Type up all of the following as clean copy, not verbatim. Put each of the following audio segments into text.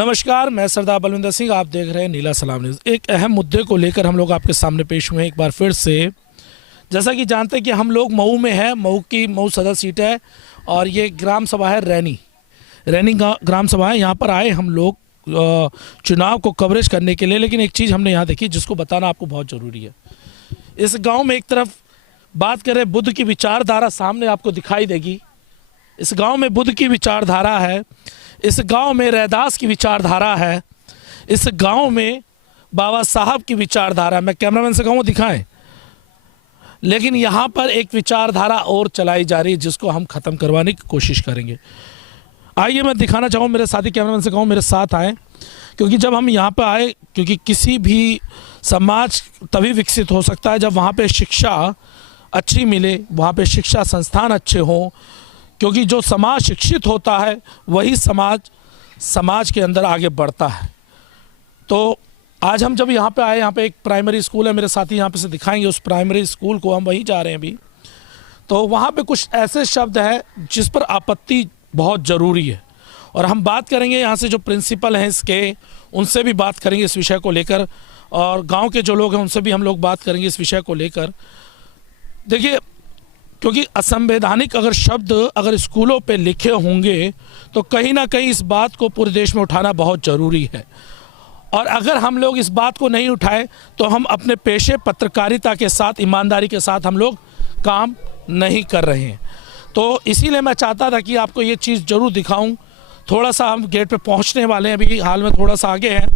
नमस्कार, मैं सरदार बलविंदर सिंह। आप देख रहे हैं नीला सलाम न्यूज़। एक अहम मुद्दे को लेकर हम लोग आपके सामने पेश हुए हैं एक बार फिर से। जैसा कि जानते हैं कि हम लोग मऊ में हैं, मऊ सदर सीट है और ये ग्राम सभा है रैनी ग्राम सभा है। यहाँ पर आए हम लोग चुनाव को कवरेज करने के लिए, लेकिन एक चीज़ हमने यहाँ देखी जिसको बताना आपको बहुत ज़रूरी है। इस गाँव में एक तरफ बात करें बुद्ध की विचारधारा सामने आपको दिखाई देगी। इस गांव में बुद्ध की विचारधारा है, इस गांव में रैदास की विचारधारा है, इस गांव में बाबा साहब की विचारधारा है। मैं कैमरामैन से कहूँ दिखाएं, लेकिन यहाँ पर एक विचारधारा और चलाई जा रही है जिसको हम ख़त्म करवाने की कोशिश करेंगे। आइए मैं दिखाना चाहूँ, मेरे साथी कैमरामैन से कहूँ मेरे साथ आएँ, क्योंकि जब हम यहाँ पर आए, क्योंकि किसी भी समाज तभी विकसित हो सकता है जब वहाँ पर शिक्षा अच्छी मिले, वहाँ पर शिक्षा संस्थान अच्छे हों, क्योंकि जो समाज शिक्षित होता है वही समाज के अंदर आगे बढ़ता है। तो आज हम जब यहाँ पे आए, यहाँ पे एक प्राइमरी स्कूल है, मेरे साथी यहाँ पे से दिखाएंगे उस प्राइमरी स्कूल को। हम वहीं जा रहे हैं अभी। तो वहाँ पे कुछ ऐसे शब्द हैं जिस पर आपत्ति बहुत ज़रूरी है, और हम बात करेंगे यहाँ से जो प्रिंसिपल हैं इसके, उनसे भी बात करेंगे इस विषय को लेकर, और गाँव के जो लोग हैं उनसे भी हम लोग बात करेंगे इस विषय को लेकर। देखिए, क्योंकि असंवैधानिक अगर शब्द अगर स्कूलों पे लिखे होंगे तो कहीं ना कहीं इस बात को पूरे देश में उठाना बहुत ज़रूरी है, और अगर हम लोग इस बात को नहीं उठाए तो हम अपने पेशे पत्रकारिता के साथ, ईमानदारी के साथ हम लोग काम नहीं कर रहे हैं। तो इसीलिए मैं चाहता था कि आपको ये चीज़ ज़रूर दिखाऊं। थोड़ा सा हम गेट पे पहुंचने वाले हैं, अभी हाल में थोड़ा सा आगे हैं,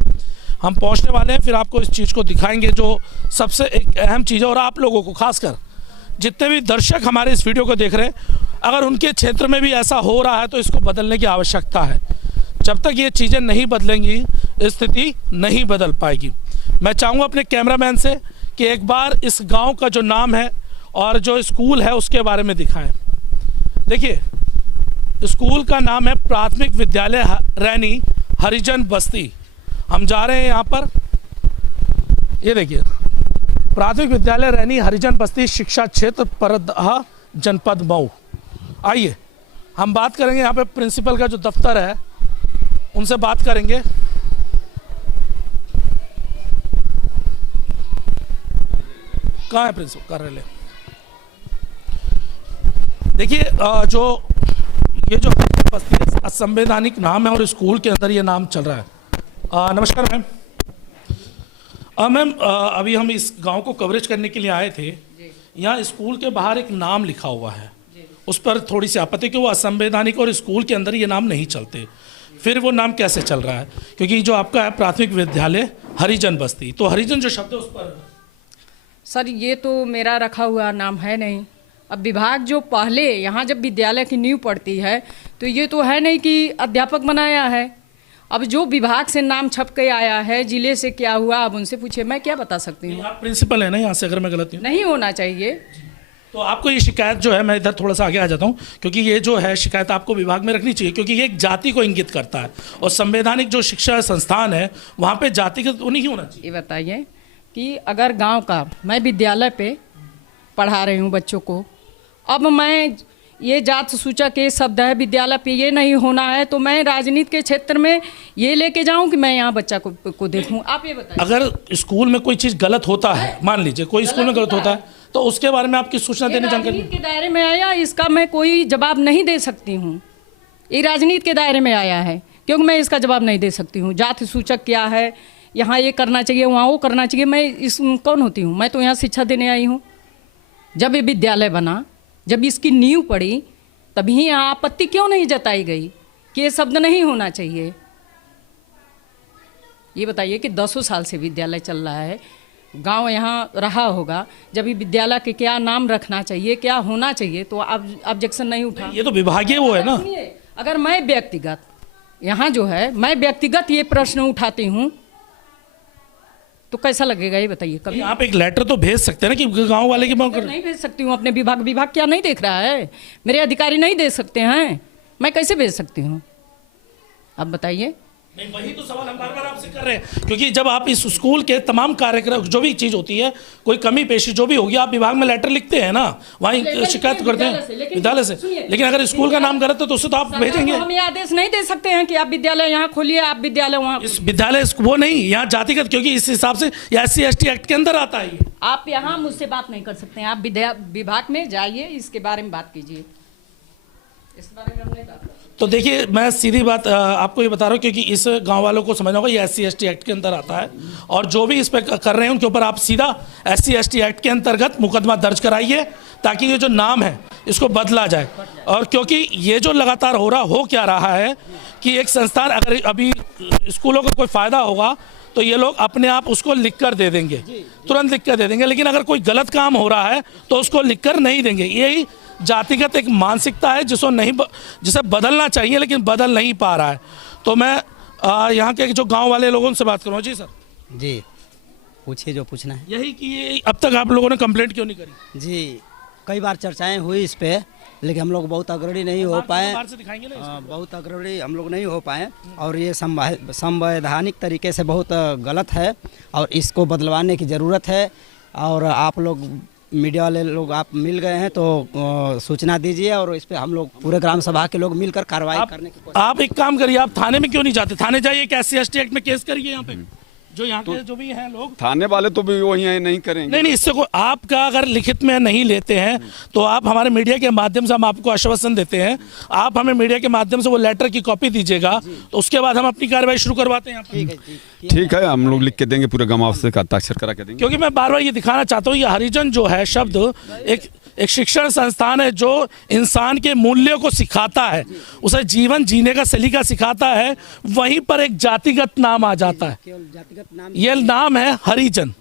हम पहुंचने वाले हैं, फिर आपको इस चीज़ को दिखाएंगे जो सबसे एक अहम चीज़ है। और आप लोगों को, खासकर जितने भी दर्शक हमारे इस वीडियो को देख रहे हैं, अगर उनके क्षेत्र में भी ऐसा हो रहा है तो इसको बदलने की आवश्यकता है। जब तक ये चीज़ें नहीं बदलेंगी स्थिति नहीं बदल पाएगी। मैं चाहूँगा अपने कैमरामैन से कि एक बार इस गांव का जो नाम है और जो स्कूल है उसके बारे में दिखाएं। देखिए, स्कूल का नाम है प्राथमिक विद्यालय रैनी हरिजन बस्ती। हम जा रहे हैं यहाँ पर, ये देखिए, प्राथमिक विद्यालय रैनी हरिजन बस्ती, शिक्षा क्षेत्र परदहा, जनपद मऊ। आइए हम बात करेंगे यहाँ पे प्रिंसिपल का जो दफ्तर है उनसे बात करेंगे। कहाँ है प्रिंसिपल कार्यालय? देखिए, ये जो बस्ती है असंवैधानिक नाम है और स्कूल के अंदर ये नाम चल रहा है। नमस्कार मैम। मैम, अभी हम इस गांव को कवरेज करने के लिए आए थे। यहाँ स्कूल के बाहर एक नाम लिखा हुआ है, उस पर थोड़ी सी आपत्ति कि वो असंवैधानिक और स्कूल के अंदर ये नाम नहीं चलते। फिर वो नाम कैसे चल रहा है? क्योंकि जो आपका है प्राथमिक विद्यालय हरिजन बस्ती, तो हरिजन जो शब्द है उस पर। सर, ये तो मेरा रखा हुआ नाम है नहीं। अब विभाग जो पहले यहाँ जब विद्यालय की नींव पड़ती है तो ये तो है नहीं कि अध्यापक बनाया है। अब जो विभाग से नाम छप के आया है, जिले से क्या हुआ, अब उनसे पूछिए, मैं क्या बता सकती हूँ। आप प्रिंसिपल है ना यहाँ से, अगर मैं गलत नहीं होना चाहिए। तो आपको ये शिकायत जो है, मैं इधर थोड़ा सा आगे आ जाता हूँ, क्योंकि ये जो है शिकायत आपको विभाग में रखनी चाहिए, क्योंकि ये एक जाति को इंगित करता है और संवैधानिक जो शिक्षा संस्थान है वहाँ पे जाति का तो नहीं होना चाहिए। ये बताइए कि अगर गाँव का मैं विद्यालय पे पढ़ा रही हूँ बच्चों को, अब मैं ये जात सूचक के शब्द है विद्यालय पे, ये नहीं होना है, तो मैं राजनीति के क्षेत्र में ये लेके जाऊं कि मैं यहाँ बच्चा को देखूं? आप ये बताइए। अगर स्कूल में कोई चीज़ गलत होता है, मान लीजिए कोई स्कूल में गलत होता है, तो उसके बारे में आपकी सूचना देने जानकारी के दायरे में आया, इसका मैं कोई जवाब नहीं दे सकती हूँ। ये राजनीति के दायरे में आया है, क्योंकि मैं इसका जवाब नहीं दे सकती हूँ। जाति सूचक क्या है, यहाँ ये करना चाहिए, वहाँ वो करना चाहिए, मैं इस कौन होती हूँ? मैं तो यहाँ शिक्षा देने आई हूँ। जब ये विद्यालय बना, जब इसकी नींव पड़ी, तभी यहाँ आपत्ति क्यों नहीं जताई गई कि ये शब्द नहीं होना चाहिए? ये बताइए कि 10 साल से विद्यालय चल रहा है, गांव यहाँ रहा होगा, जब ये विद्यालय के क्या नाम रखना चाहिए, क्या होना चाहिए, तो अब ऑब्जेक्शन नहीं उठा। ये तो विभागीय वो है ना। अगर मैं व्यक्तिगत यहाँ जो है, मैं व्यक्तिगत ये प्रश्न उठाती हूँ तो कैसा लगेगा ये बताइए? कभी आप एक लेटर तो भेज सकते हैं ना कि गांव वाले की मांग कर। नहीं भेज सकती हूँ अपने विभाग क्या नहीं देख रहा है? मेरे अधिकारी नहीं दे सकते हैं, मैं कैसे भेज सकती हूँ? अब बताइए। नहीं, वही तो सवाल हम बार बार आपसे कर रहे हैं, क्योंकि जब आप इस स्कूल के तमाम कार्यक्रम जो भी चीज़ होती है, कोई कमी पेशी जो भी होगी, आप विभाग में लेटर लिखते हैं ना, वहीं शिकायत करते हैं विद्यालय से। लेकिन अगर स्कूल का नाम गलत है तो उससे तो आप भेजेंगे। हम ये आदेश नहीं दे सकते हैं कि आप विद्यालय यहाँ खोलिए, आप विद्यालय वहाँ। इस विद्यालय वो नहीं, यहाँ जातिगत, क्योंकि इस हिसाब से SC/ST एक्ट के अंदर आता है ये। आप यहाँ मुझसे बात नहीं कर सकते हैं, आप विभाग में जाइए, इसके बारे में बात कीजिए, इस बारे में हम नहीं बात कर सकते। तो देखिए, मैं सीधी बात आपको ये बता रहा हूँ, क्योंकि इस गांव वालों को समझना होगा ये SC/ST एक्ट के अंदर आता है, और जो भी इस पर कर रहे हैं उनके ऊपर आप सीधा SC/ST एक्ट के अंतर्गत मुकदमा दर्ज कराइए, ताकि ये जो नाम है इसको बदला जाए। और क्योंकि ये जो लगातार हो क्या रहा है कि एक संस्थान, अगर अभी स्कूलों को कोई फ़ायदा होगा तो ये लोग अपने आप उसको लिख कर दे देंगे, तुरंत लिख कर दे देंगे, लेकिन अगर कोई गलत काम हो रहा है तो उसको लिख कर नहीं देंगे। यही जातिगत एक मानसिकता है जिसे बदलना चाहिए, लेकिन बदल नहीं पा रहा है। तो मैं यहाँ के जो गांव वाले लोगों से बात करूँगा। जी सर। जी पूछिए जो पूछना है। यही कि ये अब तक आप लोगों ने कंप्लेंट क्यों नहीं करी? जी कई बार चर्चाएं हुई इस पे, लेकिन हम लोग बहुत अग्रणी नहीं हो पाए। बाहर से दिखाएंगे ना इसको। बहुत अग्रणी हम लोग नहीं हो पाए, और ये संवैधानिक तरीके से बहुत गलत है, और इसको बदलवाने की ज़रूरत है। और आप लोग मीडिया वाले लोग आप मिल गए हैं तो सूचना दीजिए, और इस पे हम लोग पूरे ग्राम सभा के लोग मिलकर कार्रवाई करने की कोशिश। आप एक काम करिए, आप थाने में क्यों नहीं जाते? थाने जाइए, SC/ST एक्ट में केस करिए यहाँ पे, जो यहाँ के जो भी हैं लोग। थाने वाले तो भी वही है, नहीं करेंगे। नहीं, इससे को आपका अगर लिखित में नहीं लेते हैं तो आप हमारे मीडिया के माध्यम से हम आपको आश्वासन देते हैं, आप हमें मीडिया के माध्यम से वो लेटर की कॉपी दीजिएगा, तो उसके बाद हम अपनी कार्रवाई शुरू करवाते हैं। ठीक है, हम लोग लिख के देंगे, पूरे गाँव से हस्ताक्षर करा के देंगे। क्योंकि मैं बार बार ये दिखाना चाहता हूँ, ये हरिजन जो है शब्द एक शिक्षण संस्थान है जो इंसान के मूल्यों को सिखाता है, उसे जीवन जीने का सलीका सिखाता है, वहीं पर एक जातिगत नाम आ जाता है। ये नाम है हरिजन।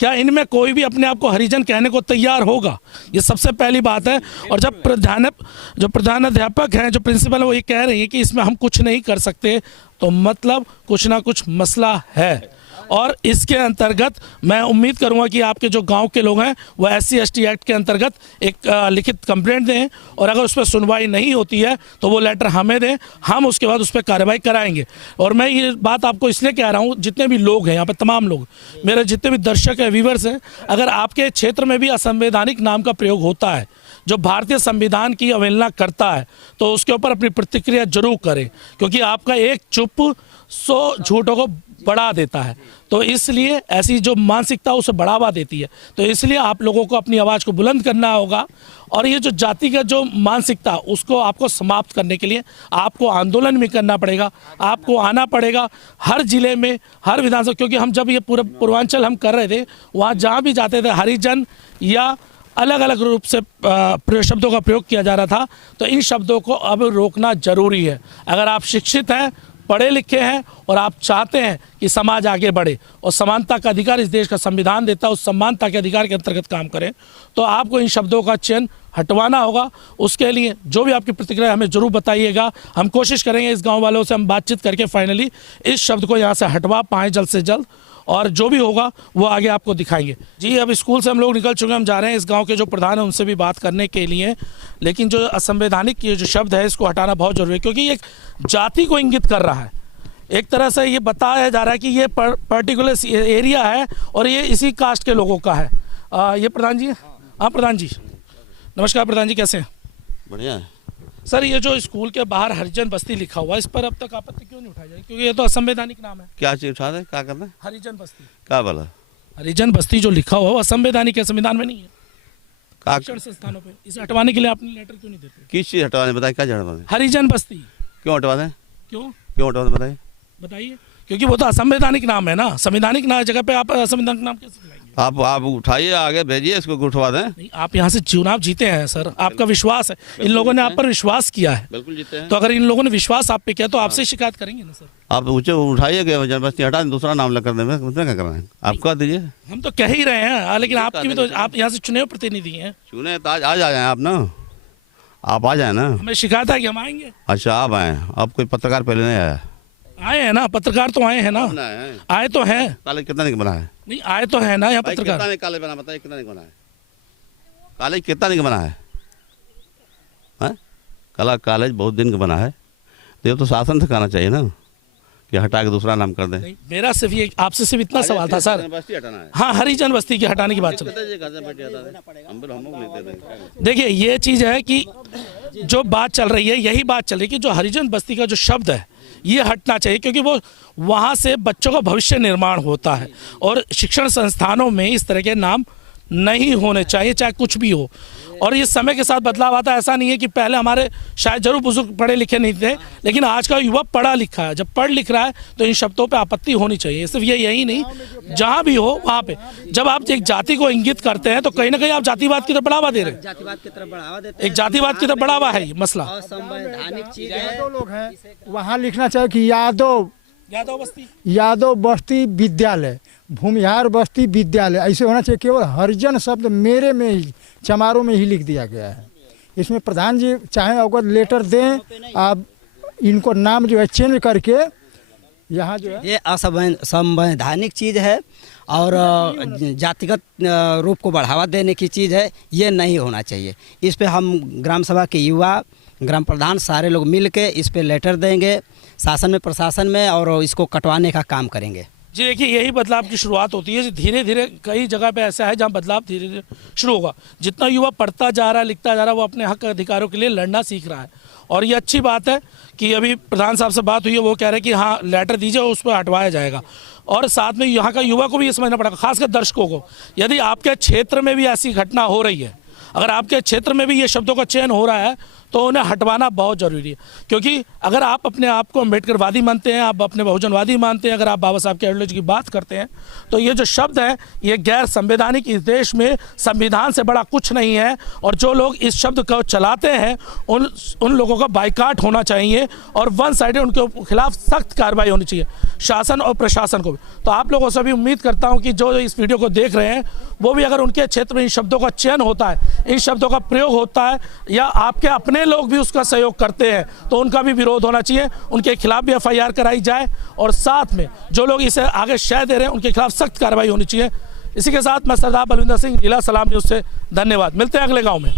क्या इनमें कोई भी अपने आप को हरिजन कहने को तैयार होगा? ये सबसे पहली बात है। और जब प्रधानाध्यापक हैं, जो प्रिंसिपल है, वो ये कह रही है कि इसमें हम कुछ नहीं कर सकते, तो मतलब कुछ ना कुछ मसला है। और इसके अंतर्गत मैं उम्मीद करूंगा कि आपके जो गांव के लोग हैं वो SC/ST एक्ट के अंतर्गत एक लिखित कंप्लेंट दें, और अगर उस पर सुनवाई नहीं होती है तो वो लेटर हमें दें, हम उसके बाद उस पर कार्रवाई कराएंगे। और मैं ये बात आपको इसलिए कह रहा हूँ, जितने भी लोग हैं यहाँ पे, तमाम लोग, मेरे जितने भी दर्शक हैं, व्यूवर्स हैं, अगर आपके क्षेत्र में भी असंवैधानिक नाम का प्रयोग होता है जो भारतीय संविधान की अवहेलना करता है, तो उसके ऊपर अपनी प्रतिक्रिया जरूर करें, क्योंकि आपका एक चुप 100 झूठों को बढ़ा देता है। तो इसलिए ऐसी जो मानसिकता उसे बढ़ावा देती है, तो इसलिए आप लोगों को अपनी आवाज़ को बुलंद करना होगा। और ये जो जातिगत जो मानसिकता, उसको आपको समाप्त करने के लिए आपको आंदोलन भी करना पड़ेगा, आपको आना पड़ेगा हर जिले में, हर विधानसभा। क्योंकि हम जब ये पूरा पूर्वांचल हम कर रहे थे, वहाँ जहाँ भी जाते थे हरिजन या अलग अलग रूप से शब्दों का प्रयोग किया जा रहा था, तो इन शब्दों को अब रोकना जरूरी है। अगर आप शिक्षित हैं, पढ़े लिखे हैं, और आप चाहते हैं कि समाज आगे बढ़े और समानता का अधिकार इस देश का संविधान देता है, उस समानता के अधिकार के अंतर्गत काम करें, तो आपको इन शब्दों का चयन हटवाना होगा। उसके लिए जो भी आपकी प्रतिक्रिया हमें जरूर बताइएगा, हम कोशिश करेंगे इस गांव वालों से हम बातचीत करके फाइनली इस शब्द को यहाँ से हटवा पाएँ जल्द से जल्द, और जो भी होगा वो आगे आपको दिखाएंगे। जी, अब स्कूल से हम लोग निकल चुके हैं, हम जा रहे हैं इस गांव के जो प्रधान हैं उनसे भी बात करने के लिए। लेकिन जो असंवैधानिक ये जो शब्द है, इसको हटाना बहुत जरूरी है, क्योंकि ये एक जाति को इंगित कर रहा है। एक तरह से ये बताया जा रहा है कि ये पर्टिकुलर एरिया है और ये इसी कास्ट के लोगों का है। ये प्रधान जी, हाँ प्रधान जी, नमस्कार प्रधान जी, कैसे हैं? बढ़िया है सर। ये जो स्कूल के बाहर हरिजन बस्ती लिखा हुआ है, इस पर अब तक आपत्ति क्यों नहीं उठाई जाए? क्योंकि ये तो असंवैधानिक नाम है। क्या चीज उठा दे, क्या करना है? हरिजन बस्ती, क्या बोला? हरिजन बस्ती जो लिखा हुआ है वो असंवैधानिक है, संविधान में नहीं है। क्या शिक्षण संस्थानों पे इसे हटवाने के लिए आपने लेटर क्यों नहीं देते? किस चीज हटवाने, बताइए क्या हटवा दें? हरिजन बस्ती क्यों हटवा दें? क्यों हटवा दें, बताइए। बताइए। क्योंकि वो तो असंवैधानिक नाम है ना, संवैधानिक नाम जगह पे आप असंवैधानिक नाम कैसे लाएंगे? आप उठाइए, आगे भेजिए, इसको उठवा दें। नहीं, आप यहाँ से चुनाव जीते हैं सर, आपका विश्वास है, इन लोगों ने आप पर विश्वास किया है। बिल्कुल जीते हैं। तो अगर इन लोगों ने विश्वास आप पे किया तो आपसे शिकायत करेंगे ना सर। आप ऊँचे उठाइए, जनबस्ती हटा दें, दूसरा नाम लग कर दें, उसमें क्या करना है? आप कह दीजिए। हम तो कह ही रहे हैं, लेकिन आपकी भी तो, आप यहाँ से चुने हुए प्रतिनिधि हैं। चुने तो आज आ जाए आप ना, आप आ जाए ना। हमें शिकायत है कि हम आएंगे। अच्छा, आप आए, आप कोई पत्रकार पहले नहीं आया? आए हैं ना, पत्रकार तो आए हैं ना, आए तो हैं। कॉलेज कितना नहीं बना है? नहीं, आए तो है ना यहाँ पत्रकार। कितना कॉलेज बना, बताइए कितना नहीं बना है? कॉलेज कितना नहीं बना है? कॉलेज बहुत दिन का बना है, तो ये तो शासन से कहना चाहिए ना। कि हटा के दूसरा नाम कर दें? नहीं, मेरा सिर्फ ये आपसे सिर्फ इतना सवाल था सर। बस्ती हटाना है। हाँ, हरिजन बस्ती के हटाने की बात चल रही है। देखिए ये चीज़ है कि जो बात चल रही है, यही बात चल रही है कि जो हरिजन बस्ती का जो शब्द है ये हटना चाहिए, क्योंकि वो वहाँ से बच्चों का भविष्य निर्माण होता है और शिक्षण संस्थानों में इस तरह के नाम नहीं होने चाहिए, चाहे कुछ भी हो। और ये समय के साथ बदलाव आता है। ऐसा नहीं है कि पहले हमारे शायद जरूर बुजुर्ग पढ़े लिखे नहीं थे, लेकिन आज का युवा पढ़ा लिखा है। जब पढ़ लिख रहा है तो इन शब्दों पे आपत्ति होनी चाहिए। सिर्फ ये यही नहीं, जहाँ भी हो वहाँ पे जब आप एक जाति को इंगित करते हैं तो कहीं ना कहीं आप जातिवाद की तरफ बढ़ावा दे रहे हैं। जातिवाद की तरफ बढ़ावा देते एक जातिवाद की तरफ बढ़ावा है ये मसला। और संवैधानिक चीज है। यादव लोग हैं, वहाँ लिखना चाहिए कि यादव बस्ती विद्यालय, भूमिहार बस्ती विद्यालय, ऐसे होना चाहिए। केवल हरिजन शब्द मेरे में ही चमारों में ही लिख दिया गया है। इसमें प्रधान जी चाहे अवगत लेटर दें, आप इनको नाम जो है चेंज करके यहाँ जो है ये असंवैधानिक चीज़ है और जातिगत रूप को बढ़ावा देने की चीज़ है। ये नहीं होना चाहिए। इस पे हम ग्राम सभा के युवा, ग्राम प्रधान सारे लोग मिल के इस पे लेटर देंगे शासन में, प्रशासन में, और इसको कटवाने का काम करेंगे। जी देखिए, यही बदलाव की शुरुआत होती है। धीरे धीरे कई जगह पे ऐसा है जहाँ बदलाव धीरे धीरे शुरू होगा। जितना युवा पढ़ता जा रहा है, लिखता जा रहा है, वो अपने हक अधिकारों के लिए लड़ना सीख रहा है। और ये अच्छी बात है कि अभी प्रधान साहब से बात हुई है, वो कह रहे हैं कि हाँ लेटर दीजिए, उस पर हटवाया जाएगा। और साथ में यहाँ का युवा को भी ये समझना पड़ेगा, खासकर दर्शकों को, यदि आपके क्षेत्र में भी ऐसी घटना हो रही है, अगर आपके क्षेत्र में भी ये शब्दों का चयन हो रहा है, तो उन्हें हटवाना बहुत ज़रूरी है। क्योंकि अगर आप अपने आप को अम्बेडकरवादी मानते हैं, आप अपने बहुजनवादी मानते हैं, अगर आप बाबा साहब के आइडियोलॉजी की बात करते हैं, तो ये जो शब्द है ये गैर संवैधानिक, इस देश में संविधान से बड़ा कुछ नहीं है। और जो लोग इस शब्द को चलाते हैं उन लोगों का बाइकाट होना चाहिए और वन साइडेड उनके खिलाफ सख्त कार्रवाई होनी चाहिए, शासन और प्रशासन को भी। तो आप लोगों से भी उम्मीद करता हूँ कि जो इस वीडियो को देख रहे हैं वो भी, अगर उनके क्षेत्र में इन शब्दों का चयन होता है, इन शब्दों का प्रयोग होता है, या आपके अपने लोग भी उसका सहयोग करते हैं, तो उनका भी विरोध होना चाहिए। उनके खिलाफ भी FIR कराई जाए और साथ में जो लोग इसे आगे शय दे रहे हैं उनके खिलाफ सख्त कार्रवाई होनी चाहिए। इसी के साथ मैं सरदार बलविंदर सिंह, जिला सलाम न्यूज़ से धन्यवाद। मिलते हैं अगले गाँव में।